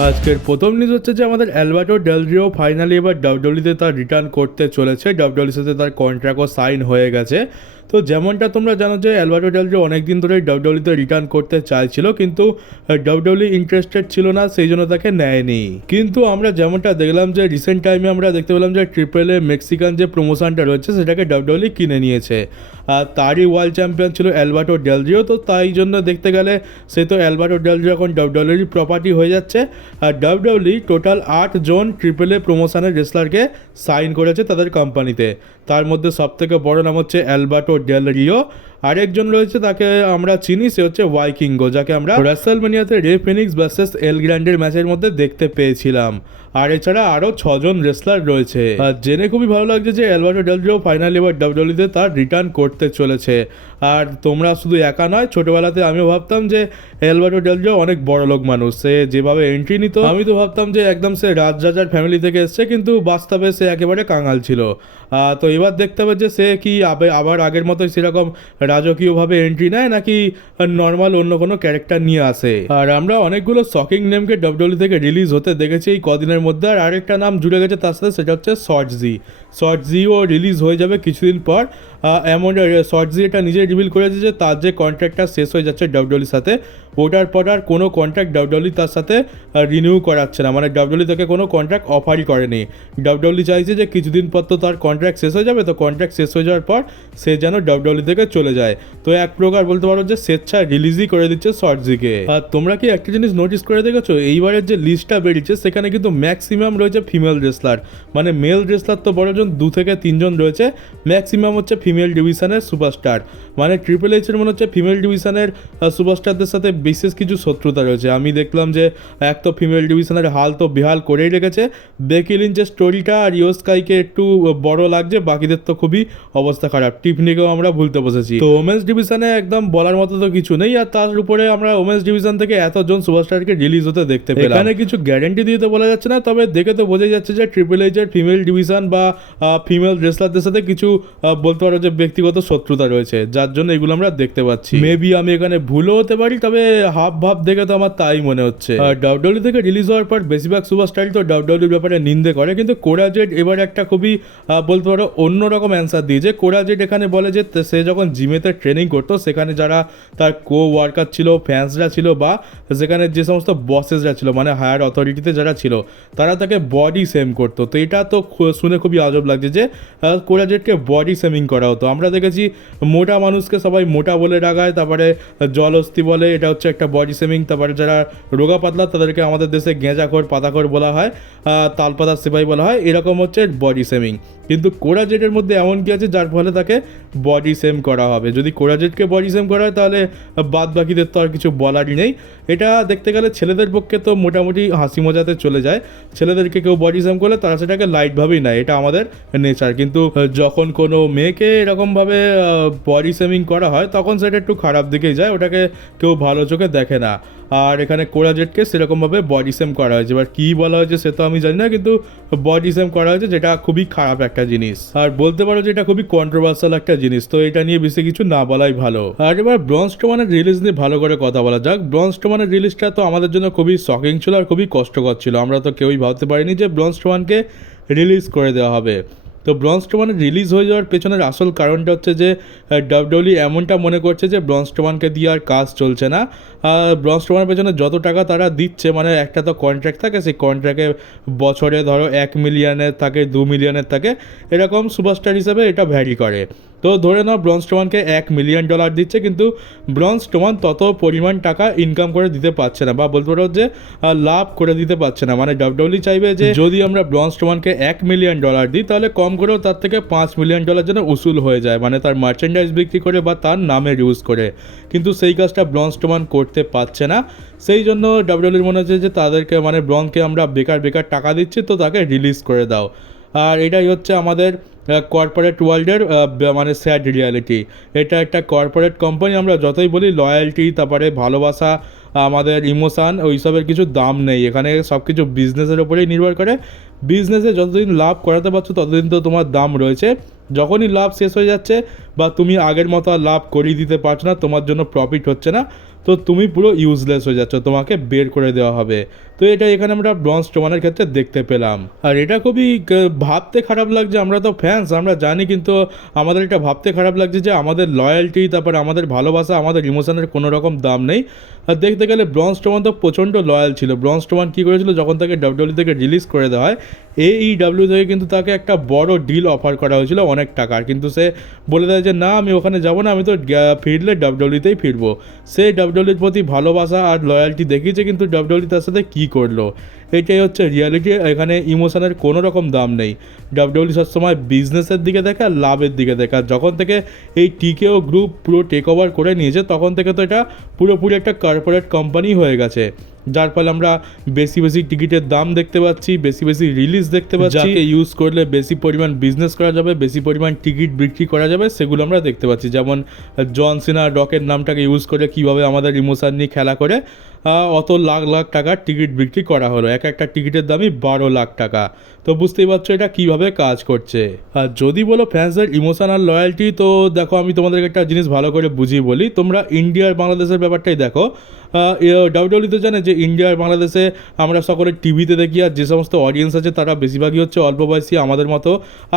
আজকের প্রথম নিউজ হচ্ছে যে আমাদের অ্যালবার্টো ডেল রিও ফাইনালি এবার ডাব্লিউডব্লিউইতে তার রিটার্ন করতে চলেছে। ডাব্লিউডব্লিউইর সাথে তার কন্ট্রাক্টও সাইন হয়ে গেছে। তো যেমনটা তোমরা জানো যে অ্যালবার্টো ডেল রিও অনেক দিন ধরে ডাব্লিউডব্লিউইতে রিটার্ন করতে চাইছিল, কিন্তু ডাব্লিউডব্লিউই ইন্টারেস্টেড ছিল না, সেই জন্য তাকে নেয়নি। কিন্তু আমরা যেমনটা দেখলাম যে রিসেন্ট টাইমে আমরা দেখতে পেলাম যে ট্রিপল এ মেক্সিকান যে প্রমোশনটা রয়েছে সেটাকে ডাব্লিউডব্লিউই কিনে নিয়েছে। আর তারই ওয়ার্ল্ড চ্যাম্পিয়ন ছিল অ্যালবার্টো ডেল রিও। তো তাই জন্য দেখতে গেলে সে তো অ্যালবার্টো ডেল রিও এখন ডাব্লিউডব্লিউইর প্রপার্টি হয়ে যাচ্ছে। আর ডাব্লিউডব্লিউই টোটাল 8 জন ট্রিপল এ প্রমোশনের রেসলারকে সাইন করেছে তাদের কোম্পানিতে। তার মধ্যে সবথেকে বড় নাম হচ্ছে অ্যালবার্টো ডেল রিও। আরেকজন রয়েছে, তাকে আমরা চিনি, সে হচ্ছে ওয়াইকিঙ্গো, যাকে আমরা রাসেলমেনিয়াতে রে ফিনিক্স ভার্সেস এল গ্র্যান্ডের ম্যাচের মধ্যে দেখতে পেয়েছিলাম। আর এছাড়া আরও 6 জন রেসলার রয়েছে। আর জেনে খুবই ভালো লাগছে যে অ্যালবার্টো ডেল রিও ফাইনালি এবার ডাব্লিউডব্লিউইতে তার রিটার্ন করতে চলেছে। আর তোমরা শুধু একা নয়, ছোটোবেলাতে আমিও ভাবতাম যে অ্যালবার্টো ডেল রিও অনেক বড় লোক মানুষ, সে যেভাবে এন্ট্রি নিত আমি তো ভাবতাম যে একদম সে রাজার ফ্যামিলি থেকে এসছে, কিন্তু বাস্তবে সে একেবারে কাঙাল ছিল। তো এবার দেখতে হবে যে সে কি আবার আগের মতোই সেরকম রাজকীয়ভাবে এন্ট্রি নেয়, নাকি নর্মাল অন্য কোনো ক্যারেক্টার নিয়ে আসে। আর আমরা অনেকগুলো শকিং নেমকে ডাব্লিউডব্লিউই থেকে রিলিজ হতে দেখেছি এই কদিনের মধ্যে। আর আরেকটা নাম জুড়ে গেছে তার সাথে, সেটা হচ্ছে শর্টজিও রিলিজ হয়ে যাবে কিছুদিন পর। এমন শর্টজি এটা নিজেই রিভিল করেছে যে তার যে কন্ট্রাক্টটা শেষ হয়ে যাচ্ছে ডাব্লিউডব্লিউইর সাথে, ওটার পর আর কোনো কন্ট্রাক্ট ডাব্লিউডব্লিউই তার সাথে রিনিউ করাচ্ছে না। মানে ডাব্লিউডব্লিউই তাকে কোনো কন্ট্রাক্ট অফারই করেনি। ডাব্লিউডব্লিউই চাইছে যে কিছুদিন পর তো তার কন্ট্রাক্ট শেষ হয়ে যাবে, তো কন্ট্রাক্ট শেষ হয়ে যাওয়ার পর সে যেন ডাব্লিউডব্লিউই থেকে চলে যায়। তো এক প্রকার বলতে পারো যে স্বেচ্ছায় রিলিজই করে দিচ্ছে শর্টজিকে। আর তোমরা কি একটা জিনিস নোটিস করে দেখেছো, এইবারের যে লিস্টটা বেরিয়েছে সেখানে কিন্তু ম্যাক্সিমাম রয়েছে ফিমেল রেসলার। মানে মেল রেসলার তো বড়জন 2 থেকে 3 জন রয়েছে, ম্যাক্সিমাম হচ্ছে ফিমেল ডিভিশনের সুপারস্টার। মানে ট্রিপল এইচের মনে হচ্ছে ফিমেল ডিভিশনের সুপারস্টারদের সাথে বিশেষ কিছু শত্রুতা রয়েছে। আমি দেখলাম যে এক তো ফিমেল ডিভিশনের হাল তো বেহাল করেই রেখেছে। বেকি লিঞ্চের স্টোরিটা আর ইয়ো স্কাইকে একটু বড় লাগছে, বাকিদের তো খুবই অবস্থা খারাপ। টিফনিকেও আমরা ভুলতে বসেছি। তো ওমেন্স ডিভিশনে একদম বলার মতো তো কিছু নেই। আর তার উপরে আমরা ওমেন্স ডিভিশন থেকে এতজন সুপারস্টারকে রিলিজ হতে দেখতে পেলাম। এখানে কিছু গ্যারান্টি দিয়ে তো বলা যাচ্ছে না, তবে দেখে তো বোঝাই যাচ্ছে যে ট্রিপল এইচের ফিমেল ডিভিশন বা ফিমেল রেসলারদের সাথে কিছু বলতে পারো যে ব্যক্তিগত শত্রুতা রয়েছে, যার জন্য এগুলো আমরা দেখতে পাচ্ছি। মেবি আমি এখানে ভুলও হতে পারি, তবে হাফ ভাব দেখে তো আমার তাই মনে হচ্ছে। ডাব্লিউডব্লিউই থেকে রিলিজ হওয়ার পর বেশিরভাগ সুপারস্টারই তো ডাব্লিউডব্লিউইর ব্যাপারে নিন্দে করে, কিন্তু কোরা জেড এবার একটা খুবই বলতে পারো অন্যরকম অ্যান্সার দিয়েছে। কোরা জেড এখানে বলে যে সে যখন জিমেতে ট্রেনিং করতো সেখানে যারা তার কো ওয়ার্কার ছিল, ফ্যান্সরা ছিল, বা সেখানে যে সমস্ত বসেসরা ছিল, মানে হায়ার অথরিটিতে যারা ছিল, তারা তাকে বডি সেম করতো। তো এটা তো শুনে খুবই আজব লাগছে যে কোরা জেডকে বডি সেমিং করা হতো। আমরা দেখেছি মোটা মানুষকে সবাই মোটা বলে রাখায়, তারপরে জলহস্তি বলে, এটা হচ্ছে একটা বডি সেমিং। তারপরে যারা রোগা পাতলা তাদেরকে আমাদের দেশে গেঁজাখোর পাতাখোর বলা হয়, তালপাতার সিপাহী বলা হয়, এরকম হচ্ছে বডি সেমিং। কিন্তু কোরা জেডের মধ্যে এমন কি আছে যার ফলে তাকে বডি সেম করা হবে? যদি কোরা জেডকে বডি সেম করা হয় তাহলে বাদ বাকিদের তো আর কিছু বলারই নেই। এটা দেখতে গেলে ছেলেদের পক্ষে তো মোটামুটি হাসি মজাতে চলে যায়। ছেলেদেরকে কেউ বডি সেম করলে তারা সেটাকে লাইটভাবেই নেয়, এটা আমাদের নেচার। কিন্তু যখন কোনো মেয়েকে এরকমভাবে বডি সেমিং করা হয় তখন সেটা একটু খারাপ দিকেই যায়, ওটাকে কেউ ভালো চোখে দেখে না। আর এখানে কোরা জেডকে সেরকমভাবে বডি সেম করা হয়েছে। এবার কী বলা হয়েছে সে তো আমি জানি না, কিন্তু বডি সেম করা হয়েছে, যেটা খুবই খারাপ একটা জিনিস। আর বলতে পারো যে এটা খুবই কন্ট্রোভার্সিয়াল একটা জিনিস, তো এটা নিয়ে বেশি কিছু না বলাই ভালো। আর এবার ব্রন স্ট্রোম্যানের রিলিজ নিয়ে ভালো করে কথা বলা যাক। ব্রন স্ট্রোম্যানের রিলিজটা তো আমাদের জন্য খুবই শকিং ছিল আর খুবই কষ্টকর ছিল। আমরা তো কেউই ভাবতে পারিনি যে ব্রন স্ট্রোম্যানকে রিলিজ করে দেওয়া হবে। তো ব্রন স্ট্রোম্যানের রিলিজ হয়ে যাওয়ার পেছনের আসল কারণটা হচ্ছে যে ডাব্লিউডব্লিউই এমনটা মনে করছে যে ব্রন স্ট্রোম্যানকে দিয়ে আর কাজ চলছে না। ব্রন স্ট্রোম্যানের পেছনে যত টাকা তারা দিচ্ছে, মানে একটা তো কন্ট্রাক্ট থাকে, সেই কন্ট্রাক্টে বছরে ধরো 1 মিলিয়নের থাকে, 2 মিলিয়নের থাকে, এরকম সুপারস্টার হিসেবে এটা ভ্যারি করে। তো ধরে নাও ব্রন স্ট্রোম্যানকে $1 মিলিয়ন দিচ্ছে, কিন্তু ব্রন স্ট্রোম্যান তত পরিমাণ টাকা ইনকাম করে দিতে পারছে না, বা বলতে পারো যে লাভ করে দিতে পারছে না। মানে ডাব্লিউডব্লিউই চাইবে যে যদি আমরা ব্রন স্ট্রোম্যানকে $1 মিলিয়ন দিই তাহলে কম করেও তার থেকে $5 মিলিয়ন যেন উসুল হয়ে যায়, মানে তার মার্চেন্ডাইজ বিক্রি করে বা তার নামের ইউজ করে। কিন্তু সেই কাজটা ব্রন স্ট্রোম্যান করতে পারছে না, সেই জন্য ডাব্লিউডব্লিউইর মনে হচ্ছে যে তাদেরকে, মানে ব্রনকে আমরা বেকার টাকা দিচ্ছি, তো তাকে রিলিজ করে দাও। আর এটাই হচ্ছে আমাদের কর্পোরেট ওয়ার্ল্ডের মানে স্যাড রিয়ালিটি। এটা একটা কর্পোরেট কোম্পানি, আমরা যতই বলি লয়্যালটি, তারপরে ভালোবাসা, আমাদের ইমোশান, ওইসবের কিছু দাম নেই এখানে। সব কিছু বিজনেসের ওপরেই নির্ভর করে। বিজনেসে যতদিন লাভ করাতে পারছো ততদিন তো তোমার দাম রয়েছে। যখনই লাভ শেষ হয়ে যাচ্ছে বা তুমি আগের মতো আর লাভ করিয়ে দিতে পারছো না, তোমার জন্য প্রফিট হচ্ছে না, তো তুমি পুরো ইউজলেস হয়ে যাচ্ছ, তোমাকে বের করে দেওয়া হবে। তো এটা এখানে আমরা ব্রন স্ট্রোম্যানের ক্ষেত্রে দেখতে পেলাম। আর এটা খুবই ভাবতে খারাপ লাগছে, আমরা তো ফ্যান্স, আমরা জানি, কিন্তু আমাদের এটা ভাবতে খারাপ লাগছে যে আমাদের লয়্যালটি, তারপর আমাদের ভালোবাসা, আমাদের ইমোশনের কোনো রকম দাম নেই। আর দেখতে গেলে ব্রন স্ট্রোম্যান তো প্রচণ্ড লয়াল ছিল। ব্রন স্ট্রোম্যান কী করেছিল, যখন তাকে ডাব্লিউডব্লিউ থেকে রিলিজ করে দেওয়া হয়, AEW থেকে কিন্তু তাকে একটা বড় ডিল অফার করা হয়েছিল অনেক টাকার, কিন্তু সে বলে দেয় যে না, আমি ওখানে যাবো না, আমি তো ফিরলে ডাব্লিউডব্লিউতেই ফিরবো। সে ডাব্লিউডব্লিউর প্রতি ভালোবাসা আর লয়্যালটি দেখিয়েছে, কিন্তু ডাব্লিউডব্লিউ তার সাথে কী করলো, এটাই হচ্ছে রিয়ালিটি। এখানে ইমোশনের কোনো রকম দাম নেই। ডাব্লিউডব্লিউ সবসময় বিজনেসের দিকে দেখে আর লাভের দিকে দেখে। আর যখন থেকে এই TKO গ্রুপ পুরো টেক ওভার করে নিয়েছে, তখন থেকে তো এটা পুরোপুরি একটা কর্পোরেট কোম্পানি হয়ে গেছে, যার ফলে আমরা বেশি বেশি টিকিটের দাম দেখতে পাচ্ছি, বেশি বেশি রিলিজ দেখতে পাচ্ছি, যাকে ইউজ করলে বেশি পরিমাণ বিজনেস করা যাবে, বেশি পরিমাণ টিকিট বিক্রি করা যাবে, সেগুলো আমরা দেখতে পাচ্ছি। যেমন জন সিনা রকের নামটাকে ইউজ করে কীভাবে আমাদের ইমোশন নিয়ে খেলা করে অত লাখ লাখ টাকার টিকিট বিক্রি করা হলো, এক একটা টিকিটের দামই 12 লাখ টাকা। তো বুঝতেই পারছো এটা কীভাবে কাজ করছে। আর যদি বলো ফ্যান্সদের ইমোশন আর লয়্যালটি, তো দেখো আমি তোমাদেরকে একটা জিনিস ভালো করে বুঝিয়ে বলি। তোমরা ইন্ডিয়া আর বাংলাদেশের ব্যাপারটাই দেখো। ডাব্লিউডব্লিউ তো জানে যে ইন্ডিয়া আর বাংলাদেশে আমরা সকলে টিভিতে দেখি, আর যে সমস্ত অডিয়েন্স আছে তারা বেশিরভাগই হচ্ছে অল্প বয়সী আমাদের মতো,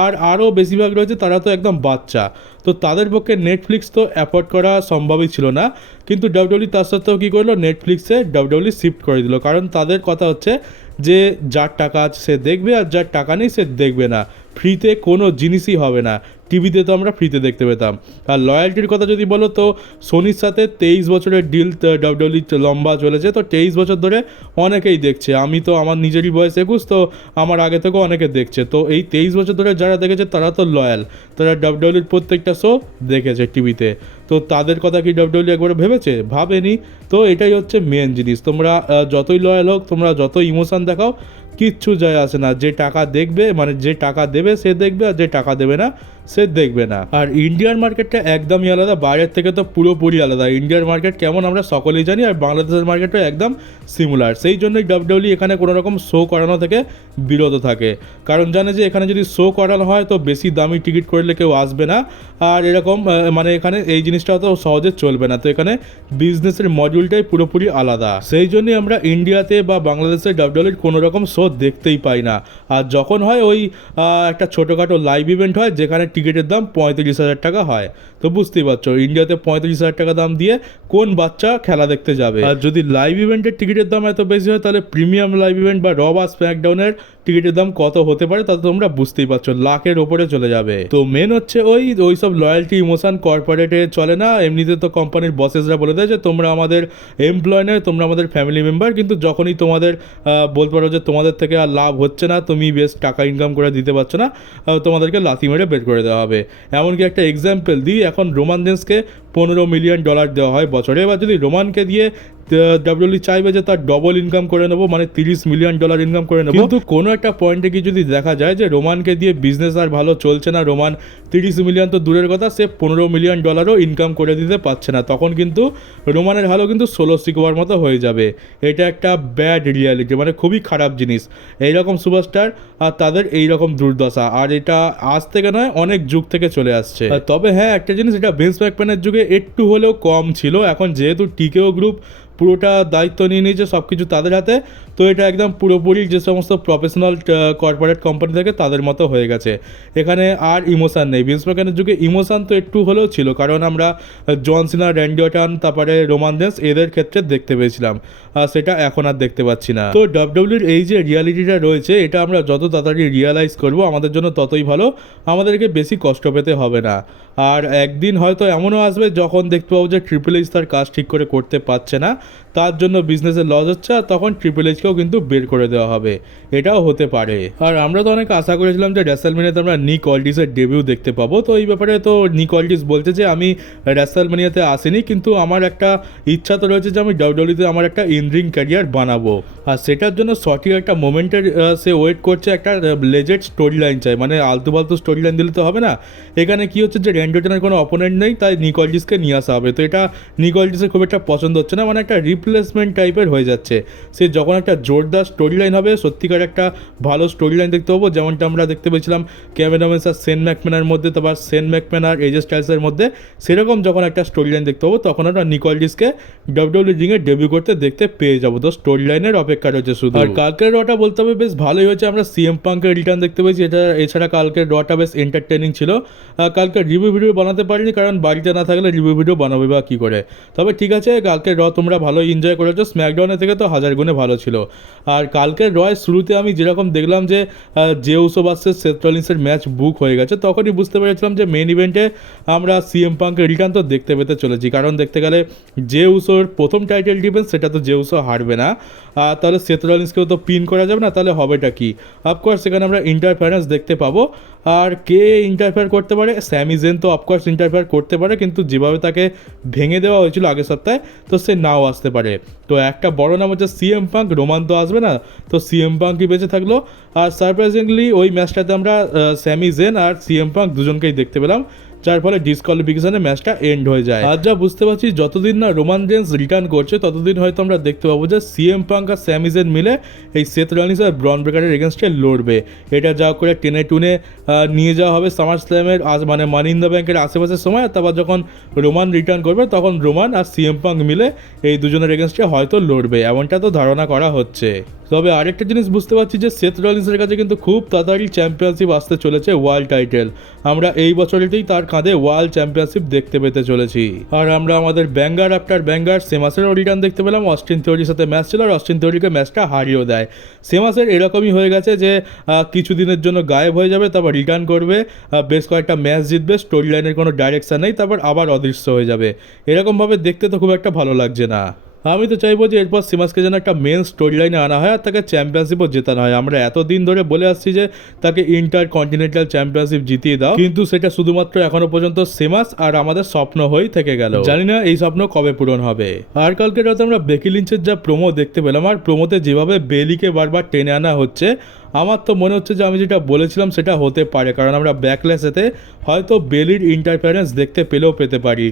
আর আরও বেশিরভাগ রয়েছে তারা তো একদম বাচ্চা। তো তাদের পক্ষে নেটফ্লিক্স তো অ্যাফোর্ড করা সম্ভবই ছিল না, কিন্তু ডাব্লিউডব্লিউ তার সত্ত্বেও কী করলো, নেটফ্লিক্সে ডাব্লিউডব্লিউ শিফট করে দিল। কারণ তাদের কথা হচ্ছে যে যার টাকা আছে সে দেখবে, আর যার টাকা নেই সে দেখবে না। ফ্রিতে কোনো জিনিসই হবে না। টিভিতে তো আমরা ফ্রিতে দেখতে পেতাম। আর লয়্যালটির কথা যদি বলো, তো সোনির সাথে 23 বছরের ডিল ডাব্লিউডব্লিউ লম্বা চলেছে, তো 23 বছর ধরে অনেকেই দেখছে। আমি তো আমার নিজেরই বয়স 21, তো আমার আগে থেকেও অনেকে দেখছে। তো এই 23 বছর ধরে যারা দেখেছে তারা তো লয়াল, তারা ডাব্লিউডব্লিউর প্রত্যেকটা শো দেখেছে টিভিতে। তো তাদের কথা কি ডাব্লিউডব্লিউ একবার ভেবেছে? ভাবেনি। তো এটাই হচ্ছে মেন জিনিস। তোমরা যতই লয়াল হোক, তোমরা যত ইমোশন দেখাও, কিচ্ছু যায় আসে না। যে টাকা দেখবে, মানে যে টাকা দেবে সে দেখবে, আর যে টাকা দেবে না সে দেখবে না। আর ইন্ডিয়ার মার্কেটটা একদমই আলাদা, বাইরের থেকে তো পুরোপুরি আলাদা। ইন্ডিয়ার মার্কেট কেমন আমরা সকলেই জানি, আর বাংলাদেশের মার্কেটও একদম সিমিলার। সেই জন্যই ডাব্লিউডব্লিউ এখানে কোনো রকম শো করানো থেকে বিরত থাকে, কারণ জানে যে এখানে যদি শো করানো হয় তো বেশি দামি টিকিট করলে কেউ আসবে না, আর এরকম মানে এখানে এই জিনিসটা তো সহজে চলবে না। তো এখানে বিজনেসের মডিউলটাই পুরোপুরি আলাদা। সেই জন্যই আমরা ইন্ডিয়াতে বা বাংলাদেশে ডাব্লিউডব্লিউর কোনো রকম শো দেখতেই পাই না। আর যখন হয় ওই একটা ছোটোখাটো লাইভ ইভেন্ট হয় যেখানে টিকিটের দাম 35,000 টাকা হয়। তো বুঝতেই পারছো ইন্ডিয়াতে 35,000 টাকা দাম দিয়ে কোন বাচ্চা খেলা দেখতে যাবে। আর যদি লাইভ ইভেন্টের টিকিটের দাম এত বেশি হয়, তাহলে প্রিমিয়াম লাইভ ইভেন্ট বা র বা স্ম্যাকডাউনের টিকিটের দাম কত হতে পারে তা তো তোমরা বুঝতেই পারছো, লাখের ওপরে চলে যাবে। তো মেন হচ্ছে ওই সব লয়্যালটি ইমোশন কর্পোরেটে চলে না। এমনিতে তো কোম্পানির বসেসরা বলে দেয় যে তোমরা আমাদের এমপ্লয় নয়, তোমরা আমাদের ফ্যামিলি মেম্বার। কিন্তু যখনই তোমাদের বলতে পারো যে তোমাদের থেকে আর লাভ হচ্ছে না, তুমি বেশ টাকা ইনকাম করে দিতে পারছো না, তোমাদেরকে লাথি মেরে বের করে দেওয়া হবে। এমনকি একটা এক্সাম্পল দিই, এখন রোমান রেন্সকে $15 মিলিয়ন দেওয়া হয় বছরে। এবার যদি রোমানকে দিয়ে ডাব্লিউডব্লিউ চাইবে যে তার ডবল ইনকাম করে নেবো, মানে $30 মিলিয়ন ইনকাম করে নেবো, কিন্তু কোনো একটা পয়েন্টে কি যদি দেখা যায় যে রোমানকে দিয়ে বিজনেস আর ভালো চলছে না, রোমান 30 মিলিয়ন তো দূরের কথা, সে $15 মিলিয়ন ইনকাম করে দিতে পারছে না, তখন কিন্তু রোমানের হালও কিন্তু 16 শিকোবার মতো হয়ে যাবে। এটা একটা ব্যাড রিয়ালিটি, মানে খুবই খারাপ জিনিস। এইরকম সুপারস্টার আর তাদের এইরকম দুর্দশা, আর এটা আজ থেকে নয়, অনেক যুগ থেকে চলে আসছে। তবে হ্যাঁ, একটা জিনিস, এটা ভিন্স ম্যাকম্যানের যুগে একটু হলেও কম ছিল। এখন যেহেতু TKO গ্রুপ পুরোটা দায়িত্ব নিয়ে নিয়েছে, সব কিছু তাদের হাতে, তো এটা একদম পুরোপুরি যে সমস্ত প্রফেশনাল কর্পোরেট কোম্পানি থাকে তাদের মতো হয়ে গেছে। এখানে আর ইমোশান নেই। ভিন্স ম্যাকম্যানের যুগে ইমোশান তো একটু হলেও ছিল, কারণ আমরা জন সিনা, র্যান্ডি অর্টন, তারপরে রোমান রেন্স এদের ক্ষেত্রে দেখতে পেয়েছিলাম, আর সেটা এখন আর দেখতে পাচ্ছি না। তো ডাব্লিউডব্লিউর এই যে রিয়ালিটিটা রয়েছে, এটা আমরা যত তাড়াতাড়ি রিয়ালাইজ করবো আমাদের জন্য ততই ভালো, আমাদেরকে বেশি কষ্ট পেতে হবে না। আর একদিন হয়তো এমনও আসবে যখন দেখতে পাবো যে ট্রিপল এইচ তার কাজ ঠিক করে করতে পারছে না, তার জন্য বিজনেসের লস হচ্ছে, আর তখন ট্রিপল এইচকেও কিন্তু বের করে দেওয়া হবে, এটাও হতে পারে। আর আমরা তো অনেক আশা করেছিলাম যে রেসলম্যানিয়াতে আমরা নিক অল্ডিসের ডেবিউ দেখতে পাবো। তো এই ব্যাপারে তো নিক অল্ডিস বলছে যে আমি রেসলম্যানিয়াতে আসিনি, কিন্তু আমার একটা ইচ্ছা তো রয়েছে যে আমি ডাব্লিউডব্লিউতে আমার একটা ইনরিং ক্যারিয়ার বানাবো, আর সেটার জন্য সঠিক একটা মোমেন্টের সে ওয়েট করছে। একটা লেজেন্ড স্টোরি লাইন চাই, মানে আলতু ফালতু স্টোরি লাইন দিলে তো হবে না। এখানে কি হচ্ছে যে র্যান্ডি অর্টনের কোনো অপোনেন্ট নেই, তাই নিক অল্ডিসকে নিয়ে আসা হবে। তো এটা নিক অল্ডিসের খুব একটা পছন্দ হচ্ছে না, মানে একটা একটা রিপ্লেসমেন্ট টাইপের হয়ে যাচ্ছে। সে যখন একটা জোরদার স্টোরি লাইন হবে, সত্যিকার একটা ভালো স্টোরি লাইন দেখতে পাবো, যেমনটা আমরা দেখতে পেয়েছিলাম কেভিন ওমেন্স আর শেন ম্যাকম্যানের মধ্যে, তারপর শেন ম্যাকম্যান আর এজে স্টাইলসের মধ্যে, সেরকম যখন একটা স্টোরি লাইন দেখতে পাবো তখন আমরা নিক অল্ডিসকে ডাব্লিউডাব্লিউ রিংয়ে ডেবিউ করতে দেখতে পেয়ে যাবো। তো স্টোরি লাইনের অপেক্ষা রয়েছে শুধু। আর কালকের রটা বলতে হবে বেশ ভালোই হয়েছে, আমরা সিএম পাঙ্কের রিটার্ন দেখতে পেয়েছি। এছাড়া কালকের রটা বেশ এন্টারটেনিং ছিল। কালকে রিভিউ ভিডিও বানাতে পারিনি, কারণ বাড়িতে না থাকলে রিভিউ ভিডিও বানাবে বা কী করে। তবে ঠিক আছে, কালকের র তোমরা ভালো এনজয় করেছো, স্ম্যাকডাউনের থেকে তো হাজার গুণে ভালো ছিল। আর কালকের রয়ের শুরুতে আমি যেরকম দেখলাম যে জে উসো ভার্সেস সেথ রলিন্সের ম্যাচ বুক হয়ে গেছে, তখনই বুঝতে পেরেছিলাম যে মেন ইভেন্টে আমরা সিএম পাঙ্কের রিটার্ন তো দেখতে পেতে চলেছি। কারণ দেখতে গেলে জে উসোর প্রথম টাইটেল ডিফেন্স, সেটা তো জে উসো হারবে না, তাহলে সেথ রলিন্সকেও তো পিন করা যাবে না, তাহলে হবেটা কি? অফকোর্স সেখানে আমরা ইন্টারফারেন্স দেখতে পাবো। আর কে ইন্টারফেয়ার করতে পারে? স্যামি জেন তো অফকোর্স ইন্টারফেয়ার করতে পারে, কিন্তু যেভাবে তাকে ভেঙে দেওয়া হয়েছিল আগের সপ্তাহে, তো সে নাও আসতে পারে। তো একটা বড় নাম হচ্ছে সিএম পাঙ্ক, রোমান তো আসবে না, তো সিএম পাঙ্কই বেঁচে থাকলো। আর সারপ্রাইজিংলি ওই ম্যাচটাতে আমরা স্যামি জেন আর সিএম পাঙ্ক দুজনকেই দেখতে পেলাম, যার ফলে ডিসকোয়ালিফিকেশনে ম্যাচটা এন্ড হয়ে যায়। আর যা বুঝতে পারছি, যতদিন না রোমান রেন্স রিটার্ন করছে ততদিন হয়তো আমরা দেখতে পাবো যে সিএম পাঙ্ক আর স্যামি জেন মিলে এই সেথ রলিন্স আর ব্রন ব্রেকারের এগেনস্টে লড়বে। এটা যা করে টেনে টুনে নিয়ে যাওয়া হবে সামার স্ল্যামের মানে মানি ইন দ্য ব্যাংকের আশেপাশের সময়। তারপর যখন রোমান রিটার্ন করবে তখন রোমান আর সিএম পাঙ্ক মিলে এই দুজনের এগেনস্টে হয়তো লড়বে, এমনটা তো ধারণা করা হচ্ছে। তবে আরেকটা জিনিস বুঝতে পারছি যে সেথ রলিন্সের কাছে কিন্তু খুব তাড়াতাড়ি চ্যাম্পিয়নশিপ আসতে চলেছে, ওয়ার্ল্ড টাইটেল। আমরা এই বছরেতেই তার কাঁধে ওয়ার্ল্ড চ্যাম্পিয়নশিপ দেখতে পেতে চলেছি। আর আমরা আমাদের ব্যাঙ্গার আফটার ব্যাঙ্গার সেমাসেরও রিটার্ন দেখতে পেলাম। অস্টিন থিওরির সাথে ম্যাচ ছিল আর অস্টিন থিওরিকে ম্যাচটা হারিয়েও দেয়। সেমাসের এরকমই হয়ে গেছে যে কিছুদিনের জন্য গায়েব হয়ে যাবে, তারপর রিটার্ন করবে, বেশ কয়েকটা ম্যাচ জিতবে, স্টোরি লাইনের কোনো ডাইরেকশন নেই, তারপর আবার অদৃশ্য হয়ে যাবে। এরকমভাবে দেখতে তো খুব একটা ভালো লাগছে না। আমি তো চাইবো যে এরপর সিমাসকে যেন একটা মেন স্টোরি লাইনে আনা হয় আর তাকে চ্যাম্পিয়নশিপও জেতানো হয়। আমরা এতদিন ধরে বলে আসছি যে তাকে ইন্টার কন্টিনেন্টাল চ্যাম্পিয়নশিপ জিতিয়ে দাও, কিন্তু সেটা শুধুমাত্র এখনো পর্যন্ত সিমাস আর আমাদের স্বপ্ন হয়েই থেকে গেল। জানি না এই স্বপ্ন কবে পূরণ হবে। আর কালকে রাতে আমরা বেকি লিঞ্চের যা প্রোমো দেখতে পেলাম, আর প্রোমোতে যেভাবে বেলিকে বারবার টেনে আনা হচ্ছে, আমার তো মনে হচ্ছে যে আমি যেটা বলেছিলাম সেটা হতে পারে, কারণ আমরা ব্যাকল্যাশেতে হয়তো বেলির ইন্টারফারেন্স দেখতে পেলেও পেতে পারি।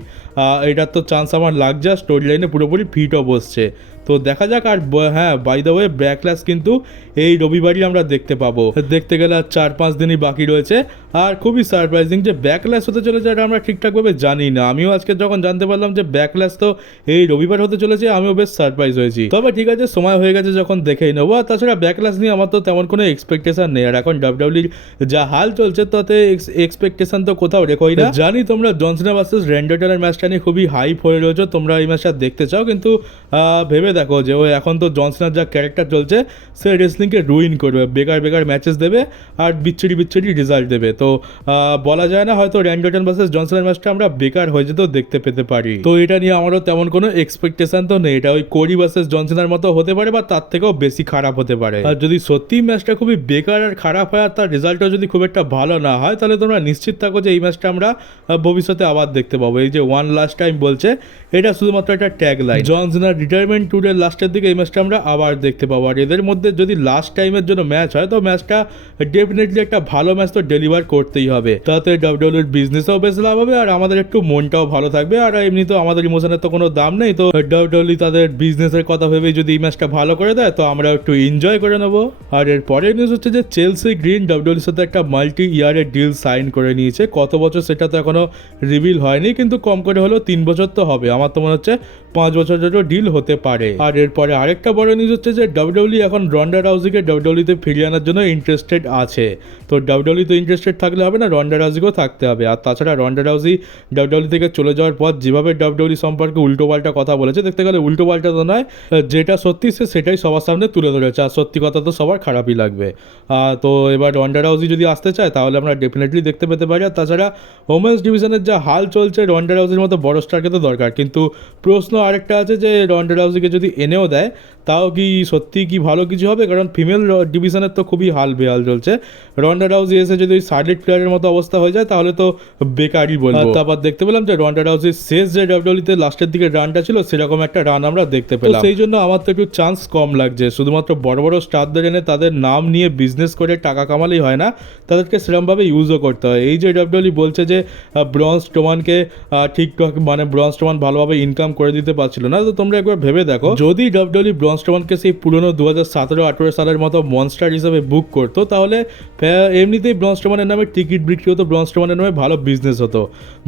এটার তো চান্স আমার লাগছে, স্টোরি লাইনে পুরোপুরি ফিটও বসছে। তো দেখা যাক। আর হ্যাঁ, বাই দ্য ওয়ে, ব্যাকল্যাশ কিন্তু এই রবিবারই আমরা দেখতে পাবো। দেখতে গেলে আর 4-5 দিনই বাকি রয়েছে। আর খুবই সারপ্রাইজিং যে ব্যাকল্যাশ হতে চলেছে, এটা আমরা ঠিকঠাকভাবে জানি না। আমিও আজকে যখন জানতে পারলাম যে ব্যাকল্যাশ তো এই রবিবার হতে চলেছে, আমিও বেশ সারপ্রাইজ হয়েছি। তবে ঠিক আছে, সময় হয়ে গেছে যখন দেখেই নেবো। আর তাছাড়া ব্যাকল্যাশ নিয়ে আমার তো তেমন কোনো এক্সপেকটেশন নেই। আর এখন ডাব্লিউডাব্লিউর যা হাল চলছে তাতে এক্সপেকটেশন তো কোথাও রেখোই না। জানি তোমরা জন সিনা ভার্সেস র্যান্ডি অর্টনের ম্যাচটা নিয়ে খুবই হাইপ হয়ে রয়েছে, তোমরা এই ম্যাচটা দেখতে চাও, কিন্তু ভেবে দেখো যে ও এখন তো জন সিনার যা ক্যারেক্টার চলছে, সে রেসলিংকে রুইন করবে, বেকার ম্যাচেস দেবে আর বিচ্ছিরি রেজাল্ট দেবে। তো বলা যায় না, হয়তো র্যান্ডি অর্টন ভার্সেস জন সিনার ম্যাচটা আমরা বেকার হয়ে যেতেও দেখতে পেতে পারি। তো এটা নিয়ে আমারও তেমন কোনো এক্সপেকটেশন তো নেই। এটা ওই কোরি ভার্সেস জন সিনার মতো হতে পারে বা তার থেকেও বেশি খারাপ হতে পারে। আর যদি সত্যি ম্যাচটা খুবই বেকার আর খারাপ হয় আর তার রেজাল্টও যদি খুব একটা ভালো না হয়, তাহলে তোমরা নিশ্চিত থাকো যে এই ম্যাচটা আমরা ভবিষ্যতে আবার দেখতে পাবো। এই যে ওয়ান লাস্ট টাইম বলছে, এটা শুধুমাত্র একটা ট্যাগ লাইন। জন সিনার রিটায়ারমেন্ট ট্যুরের লাস্টের দিকে এই ম্যাচটা আমরা আবার দেখতে পাবো। আর এদের মধ্যে যদি লাস্ট টাইমের জন্য ম্যাচ হয়, তো ম্যাচটা ডেফিনেটলি একটা ভালো ম্যাচ তো ডেলিভার করতেই হবে। তাতে ডাব্লিউডাব্লিউর বিজনেসও বেশ লাভ হবে আর আমাদের একটু মনটাও ভালো থাকবে। আর এমনি তো আমাদের ইমোশনের তো কোনো দাম নেই, তো ডাব্লিউডাব্লিউ তাদের বিজনেসের কথা ভেবেই যদি এই ম্যাচটা ভালো করে দেয়, তো আমরা একটু এনজয় করে নেবো। আর এর পরের নিউজ হচ্ছে যে চেলসি গ্রিন ডাব্লিউডাব্লিউর সাথে একটা মাল্টি ইয়ারের ডিল সাইন করে নিয়েছে। কত বছর সেটা তো এখনো রিভিল হয়নি, কিন্তু কম করে হলেও 3 বছর তো হবে। আমার তো মনে হচ্ছে 5 বছরের ডিল হতে পারে। আর এরপরে আরেকটা বড় নিউজ হচ্ছে যে ডাব্লিউডাব্লিউ এখন রন্ডা রাউজিকে ডাব্লিউডাব্লিউতে ফিরিয়ে আনার জন্য ইন্টারেস্টেড আছে। তো ডাব্লিউডাব্লিউতে ইন্টারেস্টেড থাকলে হবে না, রন্ডা রাউজিকেও থাকতে হবে। আর তাছাড়া রন্ডা রাউজি ডাব্লিউডাব্লিউ থেকে চলে যাওয়ার পর যেভাবে ডাব্লিউডাব্লিউ সম্পর্কে উল্টোপাল্টা কথা বলেছে, দেখতে গেলে উল্টোপাল্টা তো নয়, যেটা সত্যি সে সেটাই সবার সামনে তুলে ধরেছে। আর সত্যি কথা তো সবার খারাপই লাগবে। তো এবার রন্ডা রাউজি যদি আসতে চায় তাহলে আমরা ডেফিনেটলি দেখতে পেতে পারি। আর তাছাড়া ওমেন্স ডিভিশনের যা হাল চলছে, রন্ডা রাউজির মতো বড় স্টারকে তো দরকার। কিন্তু প্রশ্ন আরেকটা আছে যে রন্ডা রাউজিকে যদি যদি এনেও দেয় তাও কি সত্যি কি ভালো কিছু হবে? কারণ ফিমেল ডিভিশনের তো খুবই হাল বেহাল চলছে। রন্ডা রাউজি এসে যদি ওই সার্লেট প্লেয়ারের মতো অবস্থা হয়ে যায় তাহলে তো বেকারই বলবো। তারপর দেখতে পেলাম যে রন্ডা রাউজির শেষ যে ডাব্লিউডব্লিউতে লাস্টের দিকে রানটা ছিল সেরকম একটা রান আমরা দেখতে পেলাম। সেই জন্য আমার তো একটু চান্স কম লাগছে। শুধুমাত্র বড় বড় স্টারদের এনে তাদের নাম নিয়ে বিজনেস করে টাকা কামালেই হয় না, তাদেরকে সেরকমভাবে ইউজও করতে হয়। এই যে ডাব্লিউডব্লিউ বলছে যে ব্রন স্ট্রোমানকে ঠিকঠাক মানে ব্রন স্ট্রোমান ভালোভাবে ইনকাম করে দিতে পারছিল না, তো তোমরা একবার ভেবে দেখো যদি ডাব্লিউডব্লিউ ব্রন স্ট্রোমানকে সেই পুরনো 2017-18 সালের মতো মনস্টার হিসেবে বুক করতো তাহলে এমনিতেই ব্রন স্ট্রোমানের নামে টিকিট বিক্রি হতো, ব্রন স্ট্রোমানের নামে ভালো বিজনেস হতো।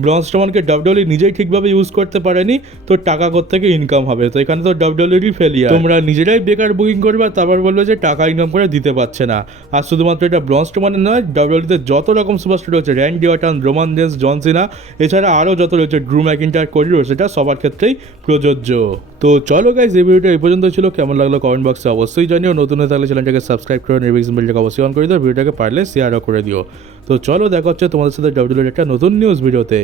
ব্রন স্ট্রোমানকে ডাব্লিউডব্লিউ নিজেই ঠিকভাবে ইউজ করতে পারেনি, তো টাকা কোত্থেকে ইনকাম হবে? তো এখানে তো ডাব্লিউডব্লিউরই ফেলিয়ার। তোমরা নিজেরাই বেকার বুকিং করবে আর তারপর বলবে যে টাকা ইনকাম করে দিতে পারছে না। আর শুধুমাত্র এটা ব্রন স্ট্রোমানের নয়, ডাব্লিউডব্লিউতে যত রকম সুপারস্টার রয়েছে, র্যান্ডি অর্টন, রোমান রেন্স, জন সিনা, এছাড়া আরও যত রয়েছে, ড্রু ম্যাকিন্টায়ার, কোডি রোডস, সেটা সবার ক্ষেত্রেই প্রযোজ্য। তো চলো গাইজ, এই ভিডিওটা এই পর্যন্ত ছিল। কেমন লাগলো কমেন্ট বক্সে অবশ্যই জানিও। নতুন হয়ে থাকলে চ্যানেলটাকে সাবস্ক্রাইব করে নোটিফিকেশন বেলটাকে অবশ্যই অন করে দিও। ভিডিওটাকে পারলে শেয়ারও করে দিও। তো চলো দেখা হচ্ছে তোমাদের সাথে ডাব্লিউডব্লিউর একটা নতুন নিউজ ভিডিওতে।